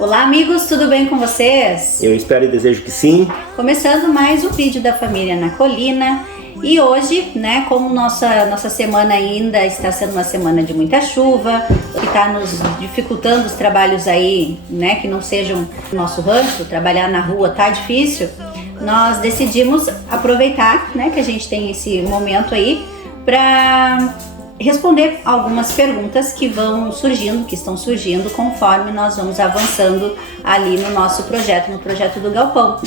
Olá amigos, tudo bem com vocês? Eu espero e desejo que sim. Começando mais um vídeo da família na colina. E hoje, né, como nossa semana ainda está sendo uma semana de muita chuva, que está nos dificultando os trabalhos aí, né, que não sejam nosso rancho, trabalhar na rua tá difícil, nós decidimos aproveitar, né, que a gente tem esse momento aí para responder algumas perguntas que estão surgindo conforme nós vamos avançando ali no nosso projeto, no projeto do Galpão.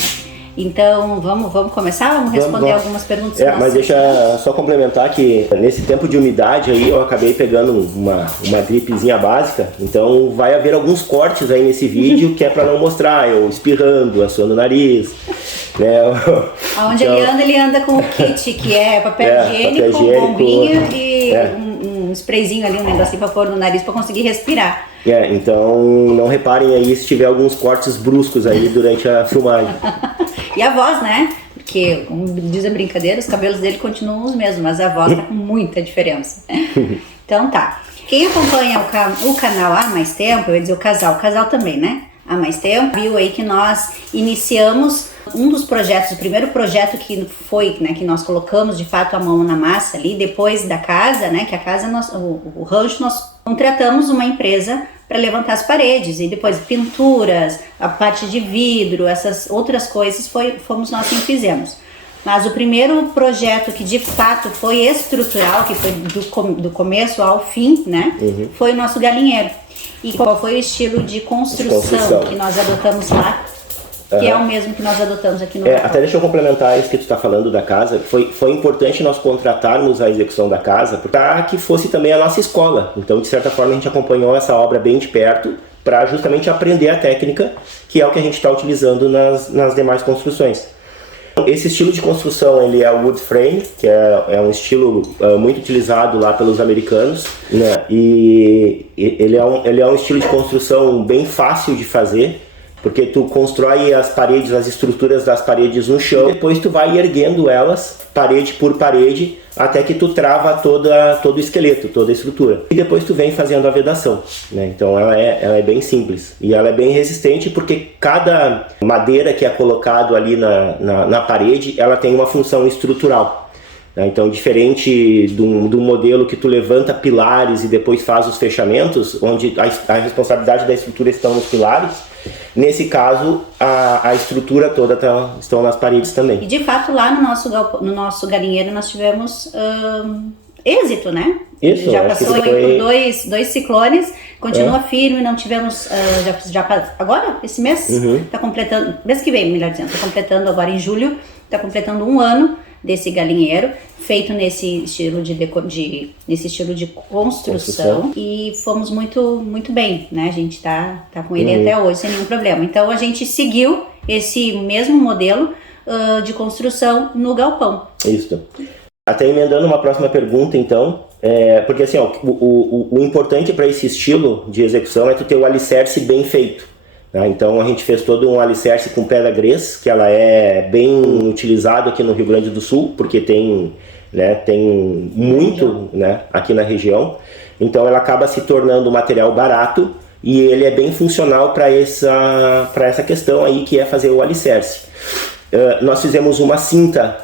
Então, vamos começar? Vamos responder algumas perguntas. Mas deixa só complementar que nesse tempo de umidade aí eu acabei pegando uma gripezinha básica, então vai haver alguns cortes aí nesse vídeo que é para não mostrar eu espirrando, assoando o nariz, né? Aonde então, ele anda com o kit, que é papel higiênico, bombinha e um sprayzinho ali, um negocinho para pôr no nariz para conseguir respirar. Então não reparem aí se tiver alguns cortes bruscos aí durante a filmagem. E a voz, né? Porque, como diz a brincadeira, os cabelos dele continuam os mesmos, mas a voz tá com muita diferença. Então tá. Quem acompanha o canal há mais tempo, eu ia dizer o casal também, né? Há mais tempo, viu aí que nós iniciamos um dos projetos, o primeiro projeto que foi, né, que nós colocamos de fato a mão na massa ali, depois da casa, né, que a casa, o rancho, nós contratamos uma empresa para levantar as paredes e depois pinturas, a parte de vidro, essas outras coisas fomos nós quem fizemos. Mas o primeiro projeto que de fato foi estrutural, que foi do começo ao fim, né, foi o nosso galinheiro. E qual foi o estilo de construção que nós adotamos lá? Que é o mesmo que nós adotamos aqui no Galpão. Até deixa eu complementar isso que tu está falando da casa. Foi importante nós contratarmos a execução da casa para que fosse também a nossa escola. Então, de certa forma, a gente acompanhou essa obra bem de perto para justamente aprender a técnica, que é o que a gente está utilizando nas demais construções. Esse estilo de construção ele é o wood frame, que é um estilo muito utilizado lá pelos americanos, né? E ele é um estilo de construção bem fácil de fazer, porque tu constrói as paredes, as estruturas das paredes no chão, e depois tu vai erguendo elas, parede por parede, até que tu trava todo o esqueleto, toda a estrutura. E depois tu vem fazendo a vedação, né? Então ela é bem simples. E ela é bem resistente porque cada madeira que é colocado ali na parede, ela tem uma função estrutural. Então, diferente do modelo que tu levanta pilares e depois faz os fechamentos, onde a responsabilidade da estrutura está nos pilares, nesse caso a estrutura toda estão nas paredes também. E de fato lá no nosso galinheiro nós tivemos êxito, né? Isso, já passou aí por dois ciclones, continua firme, não tivemos, agora, esse mês, está completando, mês que vem, melhor dizendo, está completando agora em julho, está completando 1 ano desse galinheiro, feito nesse estilo de construção, e fomos muito bem, né? A gente tá com ele até hoje sem nenhum problema. Então a gente seguiu esse mesmo modelo de construção no galpão. Isso. Até emendando uma próxima pergunta, então, porque assim, ó, o importante para esse estilo de execução é tu ter o alicerce bem feito. Então a gente fez todo um alicerce com pedra grés, que ela é bem utilizado aqui no Rio Grande do Sul, porque tem muito, né, aqui na região. Então ela acaba se tornando um material barato e ele é bem funcional para essa questão aí, que é fazer o alicerce. Nós fizemos uma cinta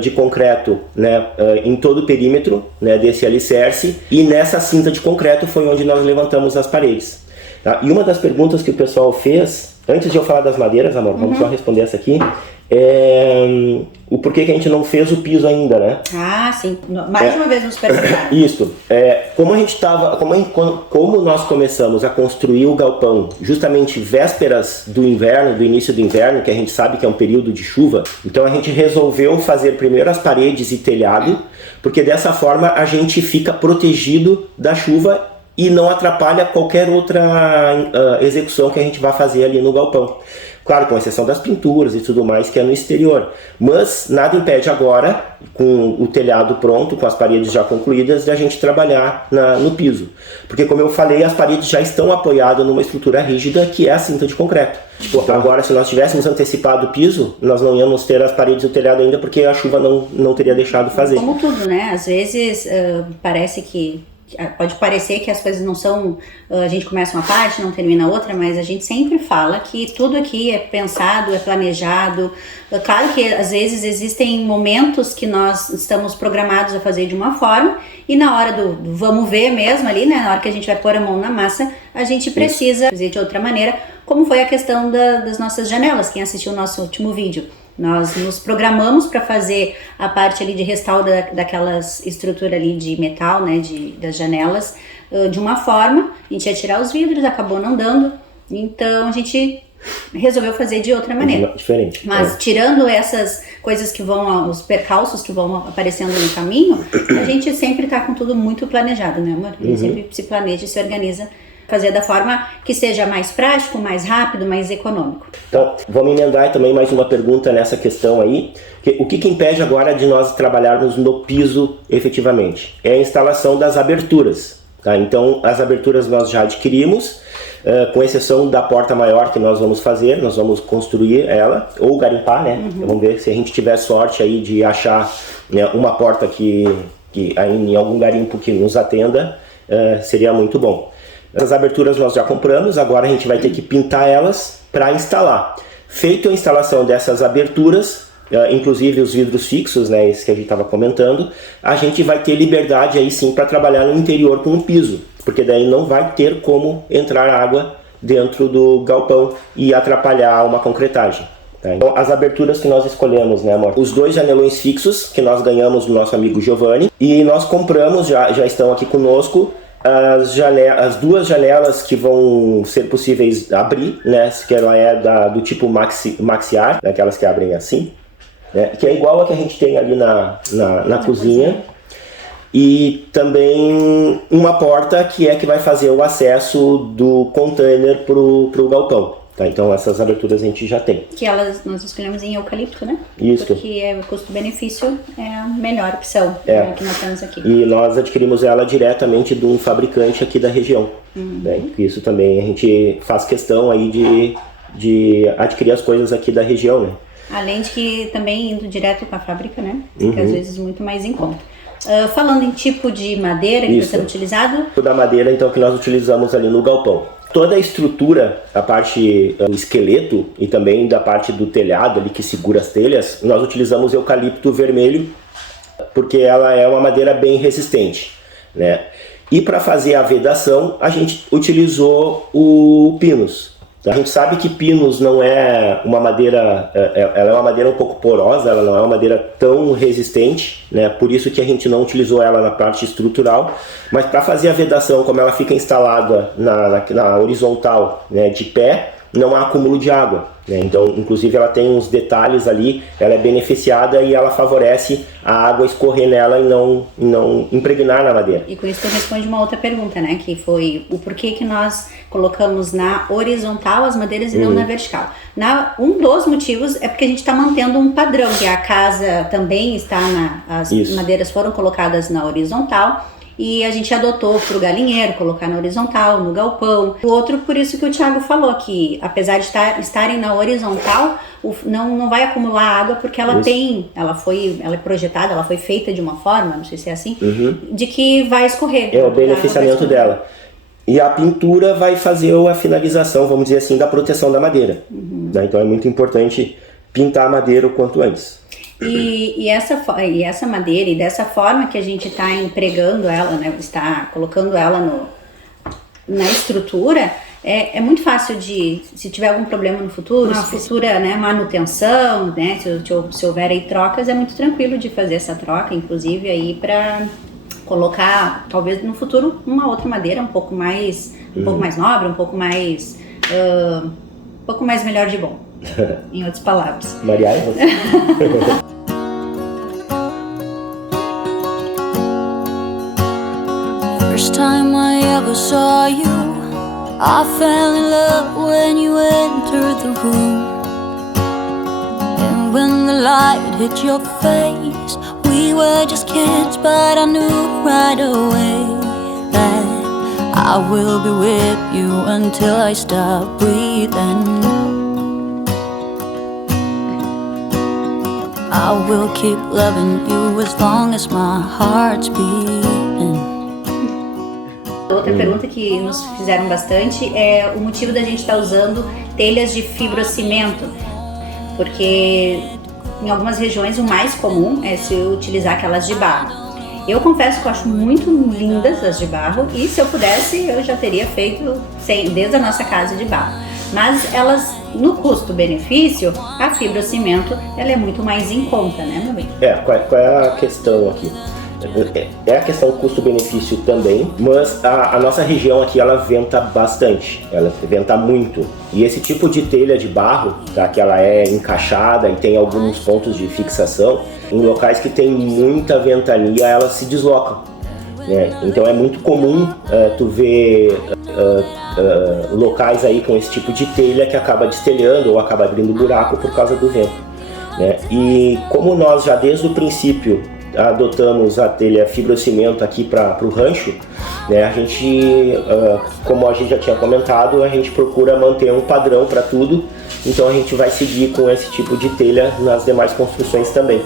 de concreto, né, em todo o perímetro, né, desse alicerce, e nessa cinta de concreto foi onde nós levantamos as paredes. Tá? E uma das perguntas que o pessoal fez, antes de eu falar das madeiras, amor, vamos só responder essa aqui, o porquê que a gente não fez o piso ainda, né? Ah, sim. Mais uma vez nos perguntaram. Isso. Como nós começamos a construir o galpão justamente vésperas do inverno, do início do inverno, que a gente sabe que é um período de chuva, então a gente resolveu fazer primeiro as paredes e telhado, porque dessa forma a gente fica protegido da chuva e não atrapalha qualquer outra execução que a gente vai fazer ali no galpão. Claro, com exceção das pinturas e tudo mais que é no exterior. Mas nada impede agora, com o telhado pronto, com as paredes já concluídas, de a gente trabalhar no piso. Porque, como eu falei, as paredes já estão apoiadas numa estrutura rígida, que é a cinta de concreto. Agora, se nós tivéssemos antecipado o piso, nós não íamos ter as paredes e o telhado ainda, porque a chuva não teria deixado fazer. Como tudo, né? Às vezes parece que pode parecer que as coisas não são, a gente começa uma parte, não termina outra, mas a gente sempre fala que tudo aqui é pensado, é planejado. Claro que às vezes existem momentos que nós estamos programados a fazer de uma forma e na hora do vamos ver mesmo ali, né, na hora que a gente vai pôr a mão na massa, a gente precisa fazer de outra maneira, como foi a questão das nossas janelas, quem assistiu o nosso último vídeo. Nós nos programamos para fazer a parte ali de restauro daquelas estruturas ali de metal, né, das janelas, de uma forma, a gente ia tirar os vidros, acabou não dando, então a gente resolveu fazer de outra maneira. Diferente. Mas tirando essas coisas que vão, os percalços que vão aparecendo no caminho, a gente sempre tá com tudo muito planejado, né, amor? A gente sempre se planeja e se organiza, fazer da forma que seja mais prático, mais rápido, mais econômico. Então, vamos emendar também mais uma pergunta nessa questão aí. O que impede agora de nós trabalharmos no piso efetivamente? É a instalação das aberturas. Tá? Então, as aberturas nós já adquirimos, com exceção da porta maior que nós vamos fazer, nós vamos construir ela, ou garimpar, né? Vamos ver se a gente tiver sorte aí de achar, né, uma porta que em algum garimpo que nos atenda, seria muito bom. Essas aberturas nós já compramos, agora a gente vai ter que pintar elas para instalar. Feita a instalação dessas aberturas, inclusive os vidros fixos, né, esse que a gente estava comentando, a gente vai ter liberdade aí sim para trabalhar no interior com o piso, porque daí não vai ter como entrar água dentro do galpão e atrapalhar uma concretagem. Tá? Então, as aberturas que nós escolhemos, né, amor? Os 2 janelões fixos que nós ganhamos do nosso amigo Giovanni, e nós compramos, já estão aqui conosco, as 2 janelas que vão ser possíveis abrir, né, que ela é do tipo maxiar, né, aquelas que abrem assim, né, que é igual a que a gente tem ali na cozinha. E também uma porta que vai fazer o acesso do container pro galpão. Tá, então essas aberturas a gente já tem. Que nós escolhemos em eucalipto, né? Isso. Porque o custo-benefício é a melhor opção que nós temos aqui. E nós adquirimos ela diretamente de um fabricante aqui da região. Né? Isso também a gente faz questão aí de adquirir as coisas aqui da região, né? Além de que também indo direto com a fábrica, né? Fica às vezes muito mais em conta. Falando em tipo de madeira que está sendo utilizado. Da madeira então que nós utilizamos ali no galpão. Toda a estrutura, a parte do esqueleto e também da parte do telhado ali que segura as telhas, nós utilizamos eucalipto vermelho porque ela é uma madeira bem resistente, né? E para fazer a vedação a gente utilizou o pinus. A gente sabe que pinus não é uma madeira, ela é uma madeira um pouco porosa, ela não é uma madeira tão resistente, né? Por isso que a gente não utilizou ela na parte estrutural, mas para fazer a vedação, como ela fica instalada na horizontal, né, de pé, não há acúmulo de água, né? Então, inclusive, ela tem uns detalhes ali, ela é beneficiada e ela favorece a água escorrer nela e não impregnar na madeira. E com isso tu responde uma outra pergunta, né? Que foi o porquê que nós colocamos na horizontal as madeiras e não na vertical. Um dos motivos é porque a gente está mantendo um padrão, que a casa também está as madeiras foram colocadas na horizontal, e a gente adotou para o galinheiro, colocar na horizontal, no galpão. O outro, por isso que o Thiago falou, que apesar de estarem na horizontal, não vai acumular água, porque ela é projetada, ela foi feita de uma forma, não sei se é assim, de que vai escorrer. É o beneficiamento dela. E a pintura vai fazer a finalização, vamos dizer assim, da proteção da madeira. Né? Então é muito importante pintar a madeira o quanto antes. E essa madeira, e dessa forma que a gente está empregando ela, né, está colocando ela na estrutura, é muito fácil se tiver algum problema no futuro, na futura, né, manutenção, né, se houver aí trocas, é muito tranquilo de fazer essa troca, inclusive aí para colocar, talvez no futuro, uma outra madeira um pouco mais nobre, um pouco mais melhor de bom, em outras palavras. Maria, First time I ever saw you, I fell in love when you entered the room. And when the light hit your face, we were just kids, but I knew right away that I will be with you until I stop breathing. I will keep loving you as long as my heart's beating. outra pergunta que nos fizeram bastante é o motivo da gente estar usando telhas de fibrocimento, porque em algumas regiões o mais comum é se utilizar aquelas de barro. Eu confesso que eu acho muito lindas as de barro e se eu pudesse eu já teria feito desde a nossa casa de barro. Mas elas, no custo-benefício, a fibrocimento ela é muito mais em conta, né, meu bem? Qual é a questão aqui? É a questão custo-benefício também, mas a nossa região aqui ela venta bastante, ela venta muito. E esse tipo de telha de barro, tá, que ela é encaixada e tem alguns pontos de fixação, em locais que tem muita ventania elas se deslocam, né? Então é muito comum tu ver locais aí com esse tipo de telha que acaba destelhando ou acaba abrindo buraco por causa do vento, né? E como nós já desde o princípio adotamos a telha fibrocimento aqui para o rancho, né, a gente, como a gente já tinha comentado, a gente procura manter um padrão para tudo, então a gente vai seguir com esse tipo de telha nas demais construções também.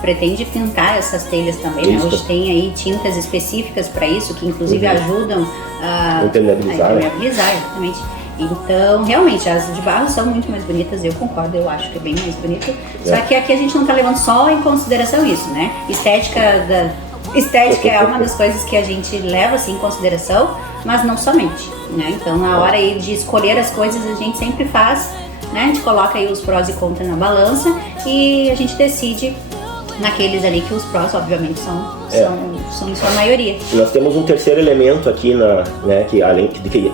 Pretende pintar essas telhas também, né? Hoje tem aí tintas específicas para isso, que inclusive ajudam a impermeabilizar, exatamente. Então, realmente, as de barro são muito mais bonitas, eu concordo, eu acho que é bem mais bonito. Só que aqui a gente não está levando só em consideração isso, né? Estética é uma das coisas que a gente leva assim, em consideração, mas não somente, né? Então, na hora aí de escolher as coisas, a gente sempre faz, né? A gente coloca aí os prós e contras na balança e a gente decide naqueles ali que os prós, obviamente, são em sua maioria. Nós temos um terceiro elemento aqui, né, que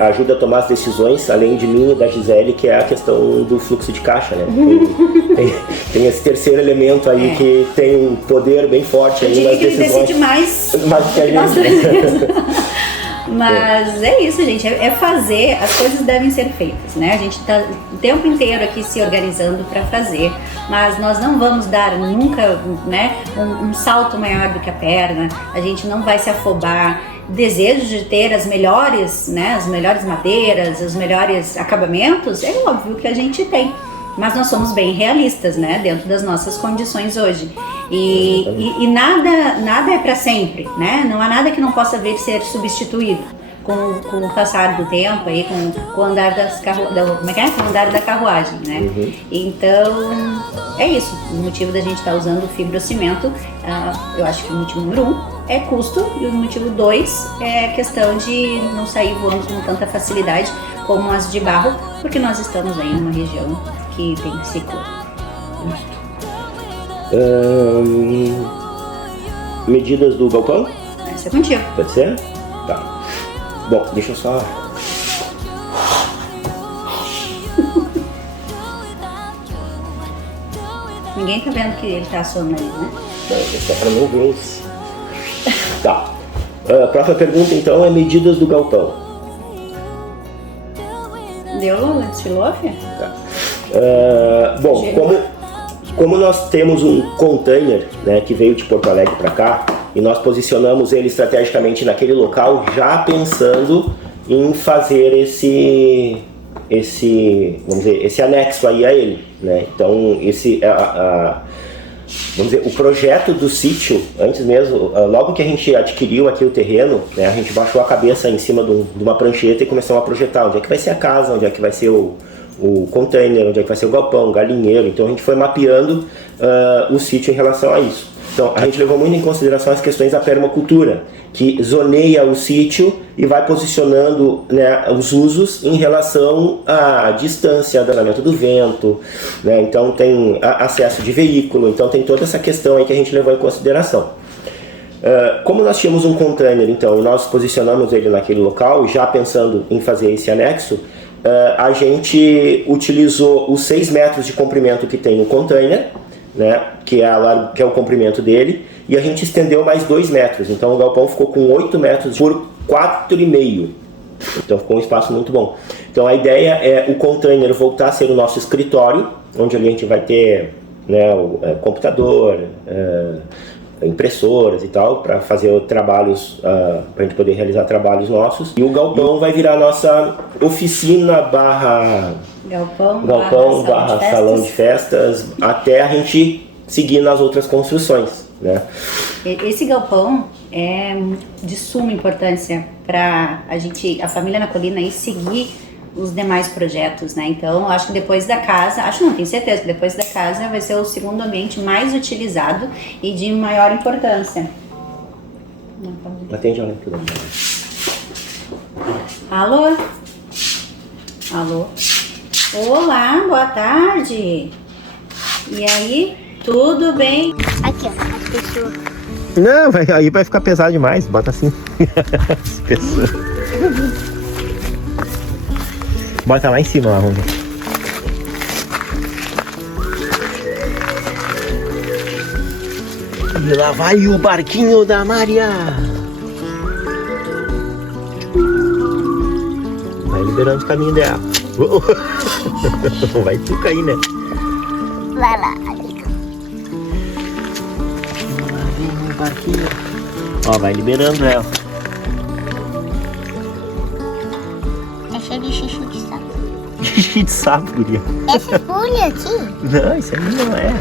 ajuda a tomar as decisões, além de mim e da Gisele, que é a questão do fluxo de caixa, né? Tem esse terceiro elemento aí que tem um poder bem forte aí nas decisões. Ele decide mais que a gente. Mas é isso, gente, é fazer, as coisas devem ser feitas, né? A gente tá o tempo inteiro aqui se organizando para fazer, mas nós não vamos dar nunca, né, um salto maior do que a perna, a gente não vai se afobar. Desejo de ter as melhores, né, as melhores madeiras, os melhores acabamentos, é óbvio que a gente tem. Mas nós somos bem realistas, né, dentro das nossas condições hoje. E nada é para sempre, né? Não há nada que não possa vir ser substituído com o passar do tempo, aí, com o andar com o andar da carruagem, né? Então, é isso. O motivo da gente estar usando o fibrocimento, eu acho que o motivo número 1 é custo e o motivo 2 é questão de não sair voando com tanta facilidade como as de barro, porque nós estamos aí numa região que tem ciclo. Medidas do galpão? Essa é contigo. Pode ser? Tá. Bom, deixa eu só... Ninguém tá vendo que ele tá assando aí, né? Não, isso é pra não ver os... Tá. A próxima pergunta, então, é medidas do galpão. Deu? Desfilou, filha? Tá. Bom, como nós temos um container, né, que veio de Porto Alegre para cá e nós posicionamos ele estrategicamente naquele local já pensando em fazer esse anexo aí a ele, né? Então vamos dizer, o projeto do sítio, antes mesmo, logo que a gente adquiriu aqui o terreno, né, a gente baixou a cabeça em cima de uma prancheta e começamos a projetar onde é que vai ser a casa, onde é que vai ser o container, onde é que vai ser o galpão, o galinheiro. Então a gente foi mapeando o sítio em relação a isso. Então a gente levou muito em consideração as questões da permacultura, que zoneia o sítio e vai posicionando, né, os usos em relação à distância, adanamento do vento, né? Então tem acesso de veículo, então tem toda essa questão aí que a gente levou em consideração. Como nós tínhamos um container, então, e nós posicionamos ele naquele local, já pensando em fazer esse anexo, a gente utilizou os 6 metros de comprimento que tem o container, né, que é o comprimento dele, e a gente estendeu mais 2 metros, então o galpão ficou com 8 metros por 4,5, então ficou um espaço muito bom. Então a ideia é o container voltar a ser o nosso escritório, onde ali a gente vai ter, né, o computador, impressoras e tal, para fazer trabalhos, para a gente poder realizar trabalhos nossos. E o galpão vai virar nossa oficina galpão barra salão de festas, até a gente seguir nas outras construções. né? Esse galpão é de suma importância para a família na colina aí seguir os demais projetos, né? Então, eu acho que depois da casa, tenho certeza que depois da casa vai ser o segundo ambiente mais utilizado e de maior importância. Atende a leitura. Alô? Alô? Olá, boa tarde. E aí, tudo bem? Aqui, ó, as pessoas. Não, aí vai ficar pesado demais, bota assim. As pessoas. Bota lá em cima, lá, vamos ver. E lá vai o barquinho da Maria. Vai liberando o caminho dela. Vai tu cair, né? Vai lá. Lá vem o barquinho. Ó, vai liberando ela. É cheio de xixi de sapo. Xixi de sapo, guria. Essa folha aqui? Não, isso aí não é.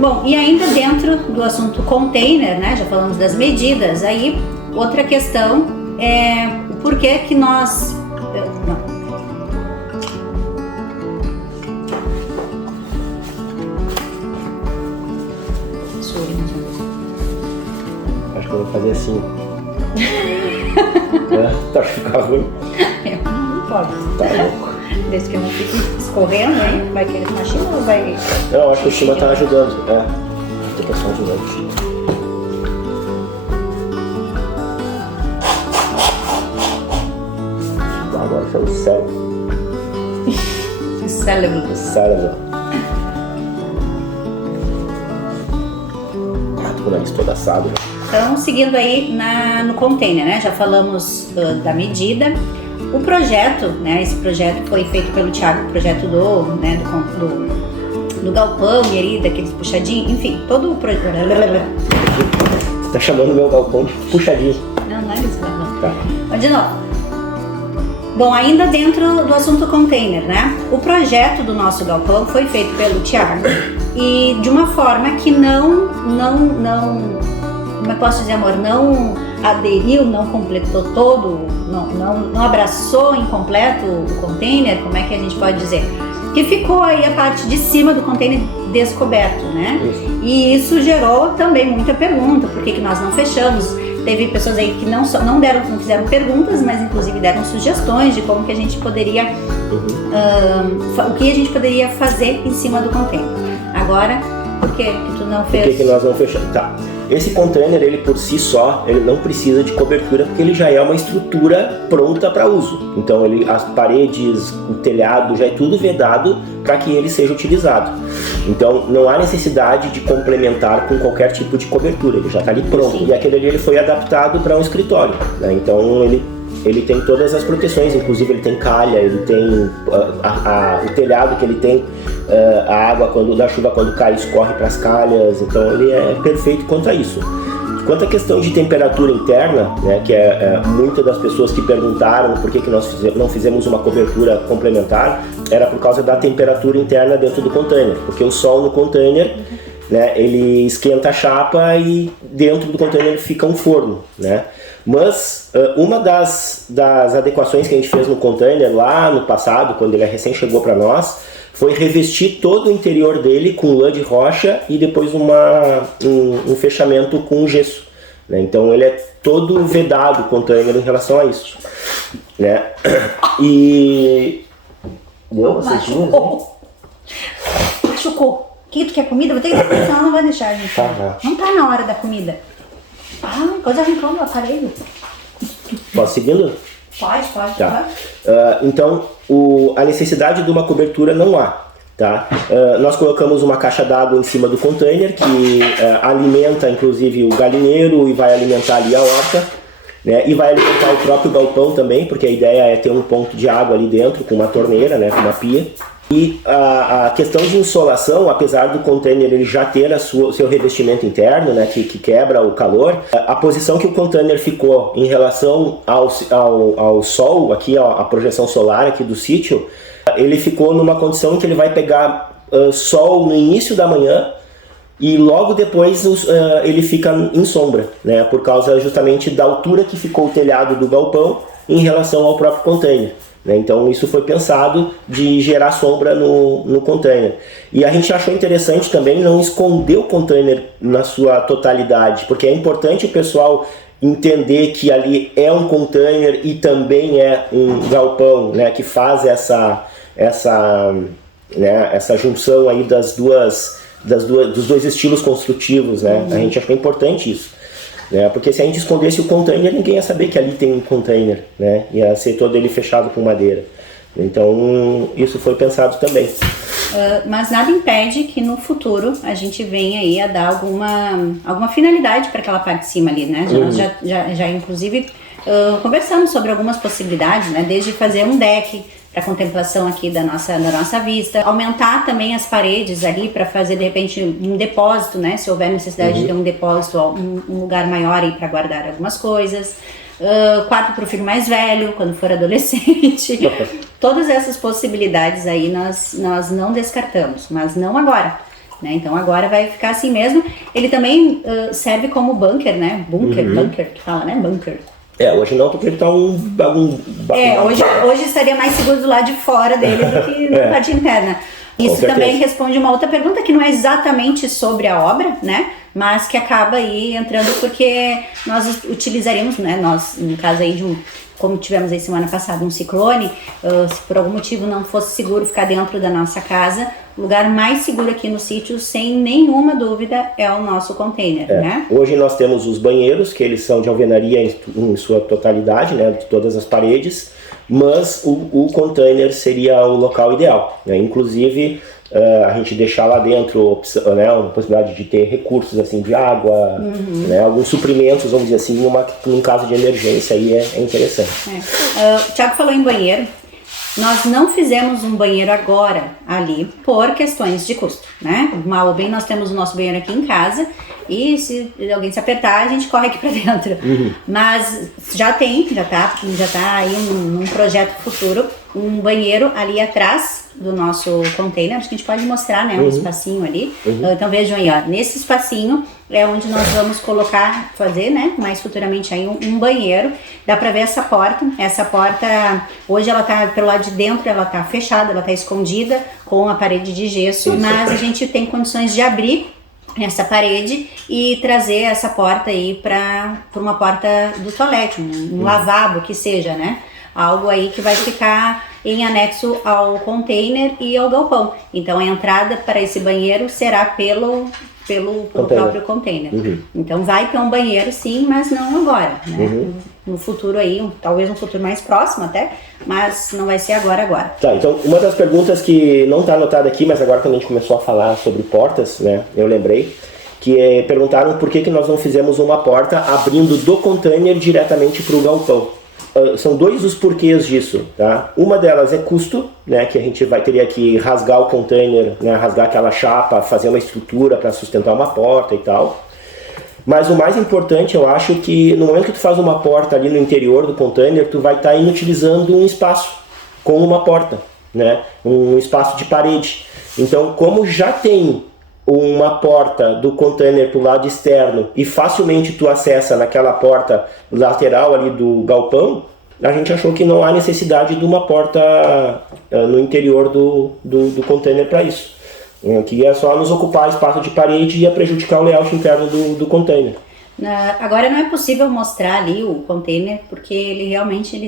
Bom, e ainda dentro do assunto container, né? Já falamos das medidas. Aí, outra questão é o porquê que nós... Não. Acho que eu vou fazer assim. Tá ficando ruim. Não pode. Tá louco. Desde que não fique escorrendo, hein? Vai querer machinho ou vai... Não, acho que o Chima tá ajudando. Tem que só ajudando. Agora foi o cérebro. O cérebro. O cérebro. Tô com o nariz todo assado. Então, seguindo aí no container, né? Já falamos da medida. O projeto, né? Esse projeto foi feito pelo Thiago, o projeto do galpão e ali, daqueles puxadinhos, enfim, todo o projeto. Você tá chamando o meu galpão de puxadinho. Não é isso, não. Tá. Mas de novo. Bom, ainda dentro do assunto container, né? O projeto do nosso galpão foi feito pelo Thiago e de uma forma que não, como eu posso dizer, amor, não aderiu, não completou todo, não abraçou incompleto o container, como é que a gente pode dizer? Que ficou aí a parte de cima do container descoberto, né? Isso. E isso gerou também muita pergunta, por que nós não fechamos? Teve pessoas aí que não fizeram perguntas, mas inclusive deram sugestões de como que a gente poderia, o que a gente poderia fazer em cima do container. Agora, por que tu não fez? Por que nós não fechamos? Tá. Esse container, ele por si só, ele não precisa de cobertura porque ele já é uma estrutura pronta para uso. Então, as paredes, o telhado, já é tudo vedado para que ele seja utilizado. Então, não há necessidade de complementar com qualquer tipo de cobertura, ele já está ali pronto. Sim. E aquele ali ele foi adaptado para um escritório, né? Então, ele tem todas as proteções, inclusive ele tem calha, ele tem o telhado que ele tem, a água da chuva quando cai escorre para as calhas, então ele é perfeito quanto a isso. Quanto à questão de temperatura interna, né, que muitas das pessoas que perguntaram por que nós não fizemos uma cobertura complementar, era por causa da temperatura interna dentro do container, porque o sol no container, né, ele esquenta a chapa e dentro do container fica um forno, né? Mas uma das adequações que a gente fez no container lá no passado, quando ele recém chegou para nós, foi revestir todo o interior dele com lã de rocha e depois um fechamento com gesso, né? Então ele é todo vedado o container em relação a isso, né? E... Deu? Machucou. O que tu quer comida? Vou ter que dar atenção, não vai deixar a gente. Tá. Não tá na hora da comida. Coisa arrancando o aparelho. Posso seguindo? Pode. Tá. Então, a necessidade de uma cobertura não há. Tá? Nós colocamos uma caixa d'água em cima do container que alimenta inclusive o galinheiro e vai alimentar ali a horta, né? E vai alimentar o próprio galpão também, porque a ideia é ter um ponto de água ali dentro com uma torneira, né? Com uma pia. E a questão de insolação, apesar do container ele já ter seu revestimento interno, né, que quebra o calor, a posição que o container ficou em relação ao sol, aqui a projeção solar aqui do sítio, ele ficou numa condição que ele vai pegar sol no início da manhã e logo depois ele fica em sombra, né? Por causa justamente da altura que ficou o telhado do galpão em relação ao próprio container. Então isso foi pensado de gerar sombra no container. E a gente achou interessante também não esconder o container na sua totalidade, porque é importante o pessoal entender que ali é um container e também é um galpão, né, que faz essa junção aí dos dois estilos construtivos, né? A gente achou importante isso. Porque se a gente escondesse o container, ninguém ia saber que ali tem um container, né? Ia ser todo ele fechado com madeira. Então isso foi pensado também. Mas nada impede que no futuro a gente venha aí a dar alguma finalidade para aquela parte de cima ali, né? Nós já inclusive conversamos sobre algumas possibilidades, né? Desde fazer um deck para contemplação aqui da nossa vista, aumentar também as paredes ali para fazer de repente um depósito, né? Se houver necessidade de ter um depósito, um lugar maior aí para guardar algumas coisas. Quarto para o filho mais velho, quando for adolescente. Todas essas possibilidades aí nós não descartamos, mas não agora, né? Então agora vai ficar assim mesmo. Ele também serve como bunker, né? Bunker que fala, né? Bunker. Hoje não, porque ele tá hoje estaria mais seguro do lado de fora dele do que na parte interna. Isso também responde uma outra pergunta que não é exatamente sobre a obra, né? Mas que acaba aí entrando porque nós utilizaríamos, né? Nós, no caso aí como tivemos aí semana passada, um ciclone, se por algum motivo não fosse seguro ficar dentro da nossa casa, o lugar mais seguro aqui no sítio, sem nenhuma dúvida, é o nosso container, né? Hoje nós temos os banheiros, que eles são de alvenaria em sua totalidade, né? De todas as paredes, mas o container seria o local ideal, né? Inclusive a gente deixar lá dentro, né, a possibilidade de ter recursos assim de água, né, alguns suprimentos, vamos dizer assim, num caso de emergência aí é interessante. O Thiago falou em banheiro. Nós não fizemos um banheiro agora ali por questões de custo, né? Mal ou bem nós temos o nosso banheiro aqui em casa e se alguém se apertar a gente corre aqui pra dentro. Mas já tá aí num projeto futuro um banheiro ali atrás do nosso container. Acho que a gente pode mostrar, né, um espacinho ali. Então vejam aí, ó, nesse espacinho é onde nós vamos fazer, né, mais futuramente aí um banheiro. Dá pra ver essa porta hoje ela tá pelo lado de dentro, ela tá fechada, ela tá escondida com a parede de gesso, mas a gente tem condições de abrir essa parede e trazer essa porta aí para uma porta do toalete, um lavabo que seja, né? Algo aí que vai ficar em anexo ao container e ao galpão. Então a entrada para esse banheiro será pelo próprio container. Então vai ter um banheiro sim, mas não agora, né? No futuro aí, talvez um futuro mais próximo até, mas não vai ser agora. Tá, então uma das perguntas que não está anotada aqui, mas agora quando a gente começou a falar sobre portas, né, eu lembrei, que perguntaram por que nós não fizemos uma porta abrindo do container diretamente para o galpão. São dois os porquês disso, tá? Uma delas é custo, né, que a gente teria que rasgar o container, né, rasgar aquela chapa, fazer uma estrutura para sustentar uma porta e tal. Mas o mais importante, eu acho que no momento que tu faz uma porta ali no interior do container, tu vai estar inutilizando um espaço com uma porta, né, um espaço de parede. Então, como já tem uma porta do container para o lado externo e facilmente tu acessa naquela porta lateral ali do galpão, a gente achou que não há necessidade de uma porta no interior do container para isso. Que ia só nos ocupar espaço de parede e ia prejudicar o layout interno do container. Agora não é possível mostrar ali o container porque ele realmente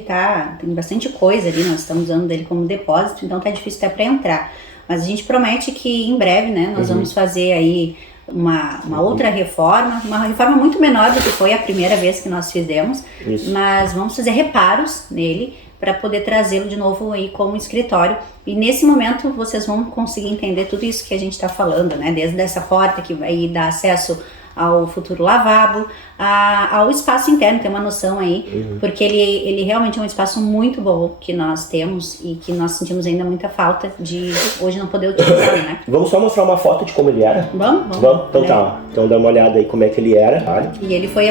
tem bastante coisa ali, nós estamos usando dele como depósito, então tá difícil até para entrar. Mas a gente promete que em breve, né, nós vamos fazer aí uma outra reforma, uma reforma muito menor do que foi a primeira vez que nós fizemos, mas vamos fazer reparos nele para poder trazê-lo de novo aí como escritório. E nesse momento vocês vão conseguir entender tudo isso que a gente está falando, né, desde essa porta que vai dar acesso ao futuro lavabo, ao espaço interno, tem uma noção aí, porque ele realmente é um espaço muito bom que nós temos e que nós sentimos ainda muita falta de hoje não poder utilizar, né? Vamos só mostrar uma foto de como ele era? Vamos? Então tá, então dá uma olhada aí como é que ele era. Olha. E ele foi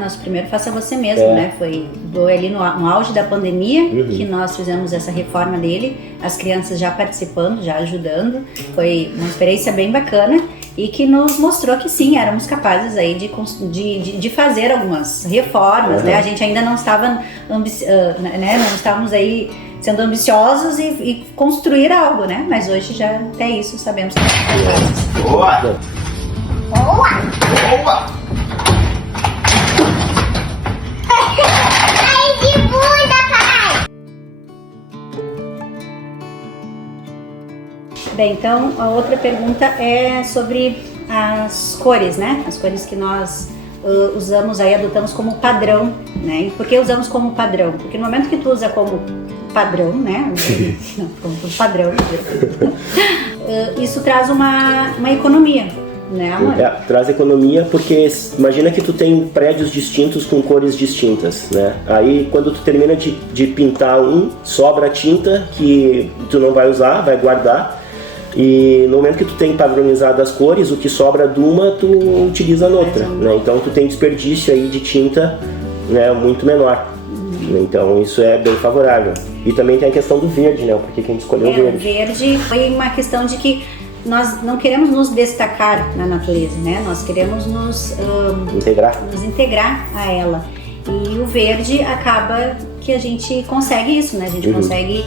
nosso primeiro Faça Você Mesmo, né? Foi ali no auge da pandemia que nós fizemos essa reforma dele, as crianças já participando, já ajudando, foi uma experiência bem bacana e que nos mostrou que sim, éramos capazes aí de fazer algumas reformas, né? A gente ainda não estava, né? Não estávamos aí sendo ambiciosos e construir algo, né? Mas hoje já até isso sabemos que somos capazes. Boa! Boa! Boa! Ai, que bunda, pai! Bem, então a outra pergunta é sobre as cores, né? As cores que nós usamos aí, adotamos como padrão, né? E por que usamos como padrão? Porque no momento que tu usa como padrão, né? Não, como padrão, isso traz uma economia, né, amor? Traz economia porque imagina que tu tem prédios distintos com cores distintas, né? Aí quando tu termina de pintar sobra tinta que tu não vai usar, vai guardar. E no momento que tu tem padronizado as cores, o que sobra de uma, tu utiliza noutra, né? Então tu tem desperdício aí de tinta, né, muito menor. Então isso é bem favorável. E também tem a questão do verde, né? Porque quem escolheu o verde. O verde foi uma questão de que nós não queremos nos destacar na natureza, né? Nós queremos nos integrar a ela. E o verde acaba que a gente consegue isso, né? A gente consegue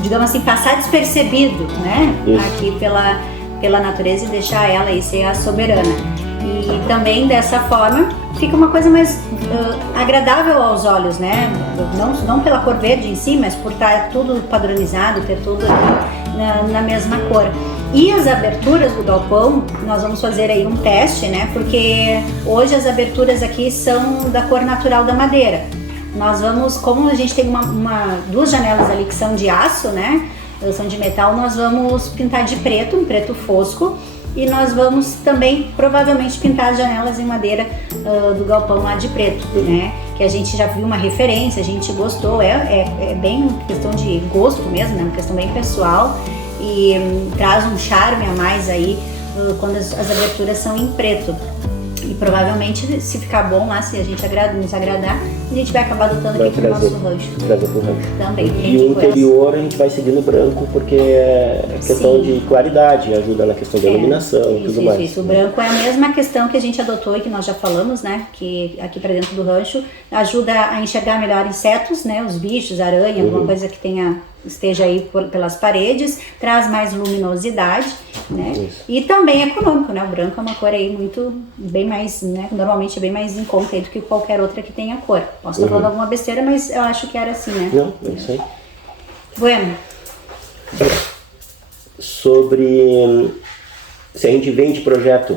digamos assim, passar despercebido, né? Aqui pela natureza e deixar ela aí ser a soberana. E também dessa forma fica uma coisa mais agradável aos olhos, né? Não pela cor verde em si, mas por estar tudo padronizado, ter tudo na mesma cor. E as aberturas do galpão, nós vamos fazer aí um teste, né? Porque hoje as aberturas aqui são da cor natural da madeira. Nós vamos, como a gente tem duas janelas ali que são de aço, né? São de metal, nós vamos pintar de preto, um preto fosco. E nós vamos também, provavelmente, pintar as janelas em madeira do galpão lá de preto, né? Que a gente já viu uma referência, a gente gostou, é bem questão de gosto mesmo, né? Uma questão bem pessoal e traz um charme a mais aí quando as aberturas são em preto. E provavelmente, se ficar bom lá, se a gente nos agradar, a gente vai acabar adotando aqui pro nosso rancho. Trazer pro rancho. Também. E o interior a gente vai seguir no branco porque é questão de claridade, ajuda na questão da iluminação e tudo mais. Isso, o branco é a mesma questão que a gente adotou e que nós já falamos, né? Que aqui para dentro do rancho ajuda a enxergar melhor insetos, né? Os bichos, aranha, alguma coisa que esteja aí pelas paredes, traz mais luminosidade, né? Isso. E também econômico, né? O branco é uma cor aí bem mais, né? Normalmente é bem mais em conta aí do que qualquer outra que tenha cor. Posso estar falando alguma besteira, mas eu acho que era assim, né? Não, é isso aí. Bueno. Sobre se a gente vende projeto.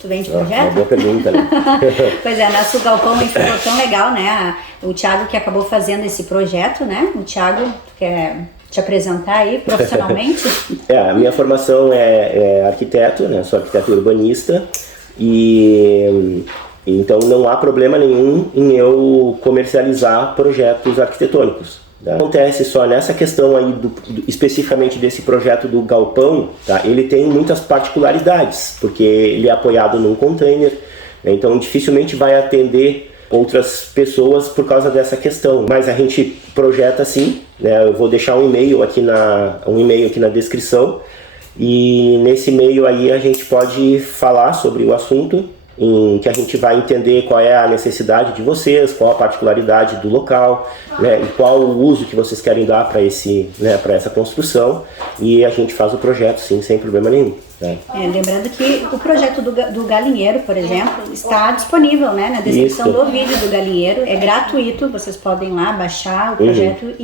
Tu vende projeto? Uma boa pergunta, né? Pois é, nosso galpão ficou tão legal, né? O Thiago que acabou fazendo esse projeto, né? O Thiago, tu quer te apresentar aí profissionalmente? A minha formação é arquiteto, né? Sou arquiteto urbanista e então não há problema nenhum em eu comercializar projetos arquitetônicos. Tá? Acontece só nessa questão aí especificamente desse projeto do galpão, tá? Ele tem muitas particularidades, porque ele é apoiado num container, né? Então dificilmente vai atender outras pessoas por causa dessa questão. Mas a gente projeta sim, né? Eu vou deixar um e-mail aqui na descrição e nesse e-mail aí a gente pode falar sobre o assunto, em que a gente vai entender qual é a necessidade de vocês, qual a particularidade do local, né, e qual o uso que vocês querem dar para essa construção, e a gente faz o projeto sim, sem problema nenhum. Né? Lembrando que o projeto do galinheiro, por exemplo, está disponível, né, na descrição do vídeo do galinheiro, é gratuito, vocês podem lá baixar o projeto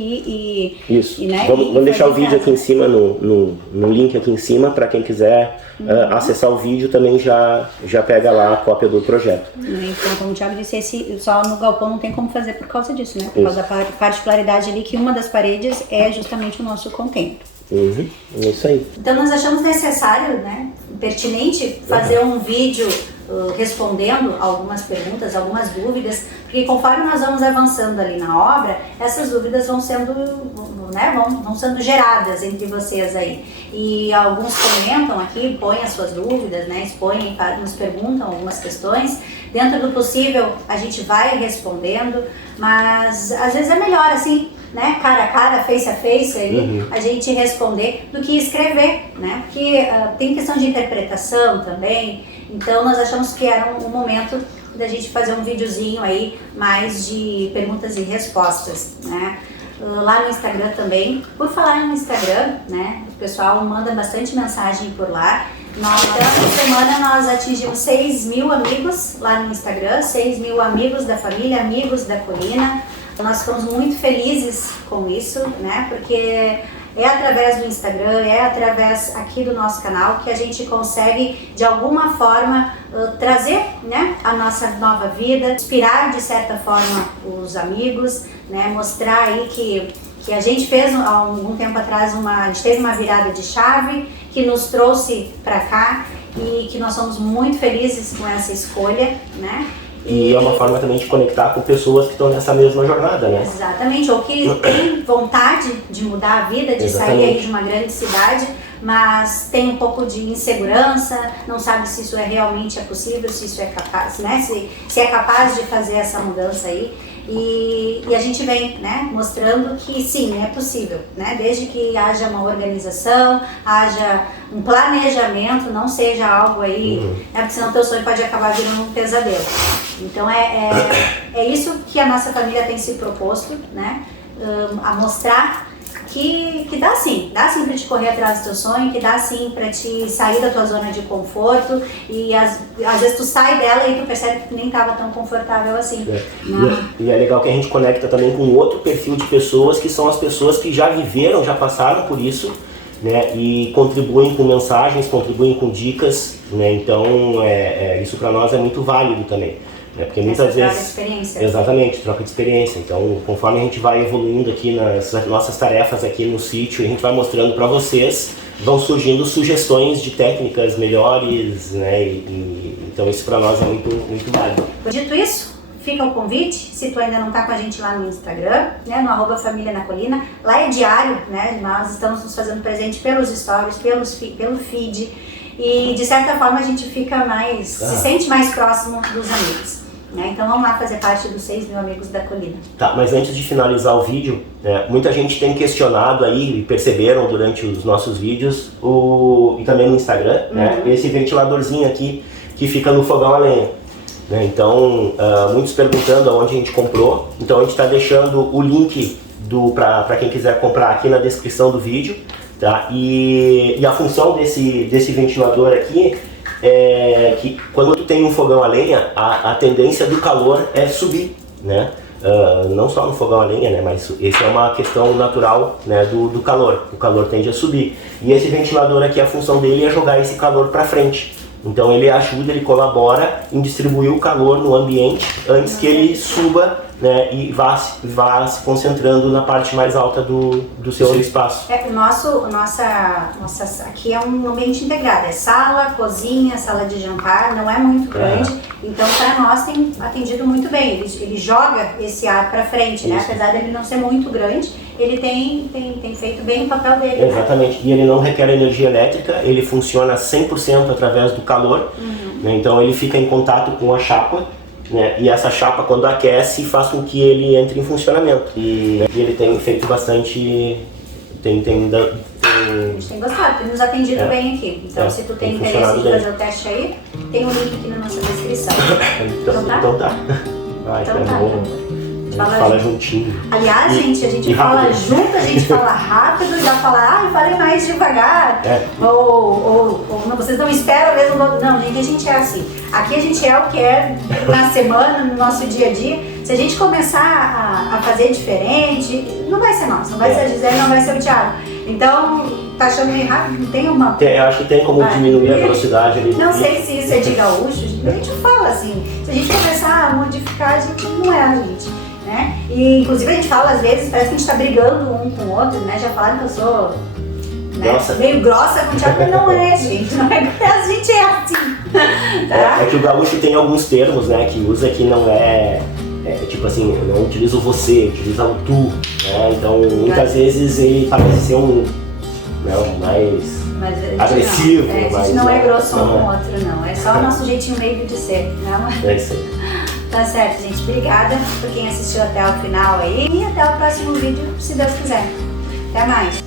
Vamos deixar o vídeo aqui em cima, no link aqui em cima, para quem quiser acessar o vídeo também já pega lá a cópia do projeto. Então, como o Thiago disse, só no galpão não tem como fazer por causa disso, né? Por causa da particularidade ali que uma das paredes é justamente o nosso container. É isso aí. Então nós achamos necessário, né, pertinente fazer um vídeo respondendo algumas perguntas, algumas dúvidas, porque conforme nós vamos avançando ali na obra, essas dúvidas vão sendo, né, vão sendo geradas entre vocês aí. E alguns comentam aqui, põem as suas dúvidas, né, expõem, nos perguntam algumas questões. Dentro do possível, a gente vai respondendo, mas às vezes é melhor assim, né, cara a cara, face a face, aí, a gente responder do que escrever, né, porque tem questão de interpretação também, então nós achamos que era um momento da gente fazer um videozinho aí, mais de perguntas e respostas, né. Lá no Instagram também, por falar no Instagram, né, o pessoal manda bastante mensagem por lá. Essa semana nós atingimos 6.000 amigos lá no Instagram, 6.000 amigos da família, amigos da colina. Nós ficamos muito felizes com isso, né, porque é através do Instagram, é através aqui do nosso canal que a gente consegue, de alguma forma, trazer, né, a nossa nova vida, inspirar, de certa forma, os amigos, né, mostrar aí que a gente fez, há algum tempo atrás, a gente teve uma virada de chave que nos trouxe para cá e que nós somos muito felizes com essa escolha, né? E é uma forma também de conectar com pessoas que estão nessa mesma jornada, né? Exatamente, ou que tem vontade de mudar a vida, de sair aí de uma grande cidade, mas tem um pouco de insegurança, não sabe se isso realmente é possível, se isso é capaz, né? Se é capaz de fazer essa mudança aí. E a gente vem, né, mostrando que sim, é possível, né, desde que haja uma organização, haja um planejamento, não seja algo aí, né, porque senão teu sonho pode acabar virando um pesadelo. Então é isso que a nossa família tem se proposto, né, a mostrar que dá sim pra te correr atrás do teu sonho, que dá sim pra te sair da tua zona de conforto e às vezes tu sai dela e tu percebe que nem tava tão confortável assim. E é legal que a gente conecta também com outro perfil de pessoas, que são as pessoas que já viveram, já passaram por isso, né, e contribuem com mensagens, contribuem com dicas, né, então isso para nós é muito válido também. Porque muitas vezes, troca de experiência. Exatamente, troca de experiência. Então, conforme a gente vai evoluindo aqui nas nossas tarefas aqui no sítio, a gente vai mostrando para vocês, vão surgindo sugestões de técnicas melhores, né? Então isso para nós é muito, muito válido. Dito isso, fica o convite, se tu ainda não está com a gente lá no Instagram, né, no @família na colina, lá é diário, né? Nós estamos nos fazendo presente pelos stories, pelo feed, e de certa forma a gente fica se sente mais próximo dos amigos. Então vamos lá fazer parte dos 6.000 amigos da colina. Tá, mas antes de finalizar o vídeo, muita gente tem questionado aí, e perceberam durante os nossos vídeos, e também no Instagram, né, esse ventiladorzinho aqui que fica no fogão a lenha. Né, então, muitos perguntando aonde a gente comprou, então a gente está deixando o link para quem quiser comprar aqui na descrição do vídeo. Tá? E a função desse ventilador aqui é que quando tu tem um fogão a lenha, a tendência do calor é subir, né? Não só no fogão a lenha, né? Mas essa é uma questão natural, né, do calor. O calor tende a subir. E esse ventilador aqui, a função dele é jogar esse calor para frente. Então ele ajuda, ele colabora em distribuir o calor no ambiente antes que ele suba, né, e vá se concentrando na parte mais alta do seu espaço. Aqui é um ambiente integrado, é sala, cozinha, sala de jantar, não é muito grande, então para nós tem atendido muito bem, ele joga esse ar para frente, né, apesar dele não ser muito grande, ele tem feito bem o papel dele. Exatamente, né? E ele não requer energia elétrica, ele funciona 100% através do calor, né, então ele fica em contato com a chapa, né, e essa chapa, quando aquece, faz com que ele entre em funcionamento. E ele tem feito bastante. A gente tem gostado, tem nos atendido bem aqui. Então, se tu tem interesse em fazer o teste aí, tem um link aqui na nossa descrição. Então tá. Vai, então tá, bom. A gente fala juntinho. Aliás, a gente fala junto, a gente fala rápido, já fala, eu falei mais devagar. Ou não, vocês não esperam mesmo. Não, gente, a gente é assim. Aqui a gente é o que é na semana, no nosso dia a dia. Se a gente começar a fazer diferente, não vai ser nós, não vai ser a Gisele, não vai ser o Thiago. Então, tá achando meio rápido? Não tem uma... Eu acho que tem como diminuir a velocidade ali. Não sei se isso é de gaúcho, a gente fala assim. Se a gente começar a modificar, a gente não é a gente. Né? E inclusive a gente fala às vezes, parece que a gente tá brigando um com o outro, né? Já falaram que eu sou né? Nossa. Meio grossa com o Thiago, mas não é, gente. Não é, a gente é assim. Tá? É que o gaúcho tem alguns termos, né, que usa que não tipo assim, eu não utilizo você, utiliza o tu, né? Então muitas vezes ele parece ser mais Mas agressivo. Não. A mas gente não é grosso um com não o outro, não. É só o nosso jeitinho meio de ser. Não? É isso aí. Tá certo, gente. Obrigada por quem assistiu até o final aí. E até o próximo vídeo, se Deus quiser. Até mais.